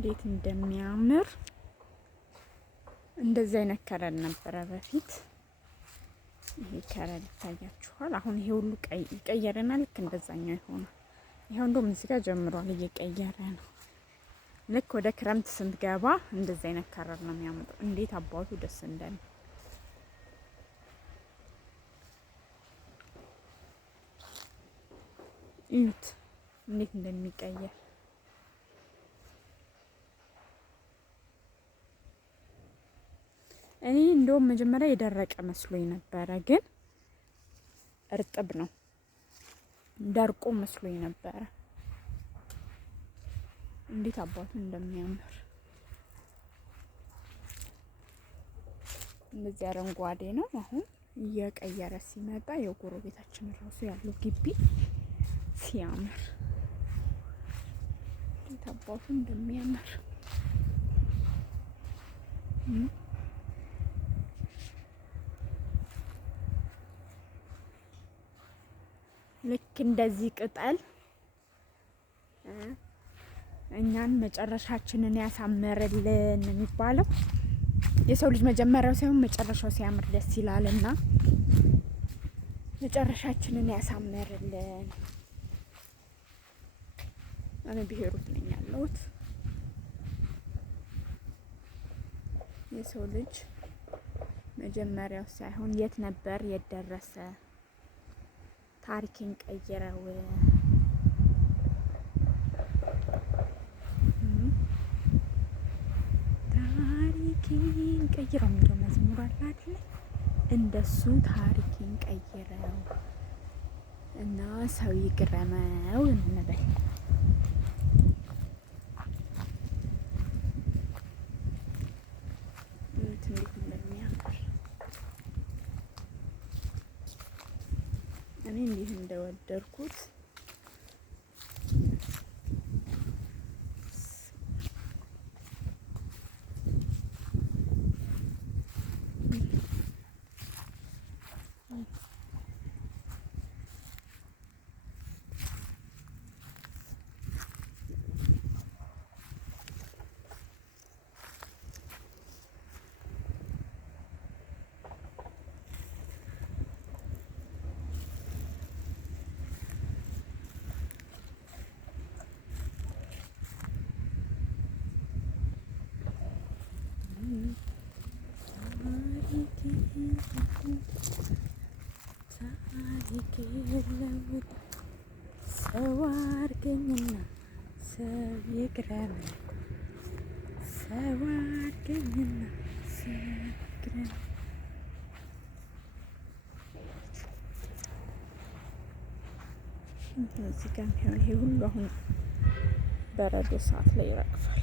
እንዴት እንደሚያምር እንደዚህ አይነት ከለር ነበረ በፊት። ይሄ ከለር ይታያችኋል። አሁን ይሄ ሁሉ ይቀየረና ልክ እንደዛኛው ይሆናል። ይሄው እንደውም እዚህ ጋር ጀምሯል፣ እየቀየረ ነው። ልክ ወደ ክረምት ስንገባ እንደዚህ አይነት ከለር ነው የሚያመጣው። እንዴት አባቱ ደስ እንደሚ እዩት፣ እንዴት እንደሚቀየር። እኔ እንደውም መጀመሪያ የደረቀ መስሎኝ ነበረ፣ ግን እርጥብ ነው። ደርቆ መስሎኝ ነበረ። እንዴት አባቱ እንደሚያምር እንደዚህ አረንጓዴ ነው። አሁን እየቀየረ ሲመጣ የጎረቤታችን ራሱ ያለው ግቢ ሲያምር እንዴት አባቱ እንደሚያምር ልክ እንደዚህ ቅጠል እኛን መጨረሻችንን ያሳምርልን የሚባለው የሰው ልጅ መጀመሪያው ሳይሆን መጨረሻው ሲያምር ደስ ይላልና መጨረሻችንን ያሳምርልን። እኔ ብሄሩት ነኝ ያለሁት። የሰው ልጅ መጀመሪያው ሳይሆን የት ነበር የት ደረሰ፣ ታሪክን ቀይረው ታሪክን ቀይረው የሚለው መዝሙር አለ አይደል? እንደሱ ታሪክን ቀይረው እና ሰው ይግረመው እንበል። እንዴት እንደሚያምር እኔ እንዴት እንደወደድኩት ታሪክ የለውጥ ሰው አድርገኝና ሰው ይግረመኝ፣ ሰው አድርገኝና ሰው ይግረመኝ። እዚህ ጋር ይሄ ሁሉ አሁን በረዶ ሰዓት ላይ ይረግፋል።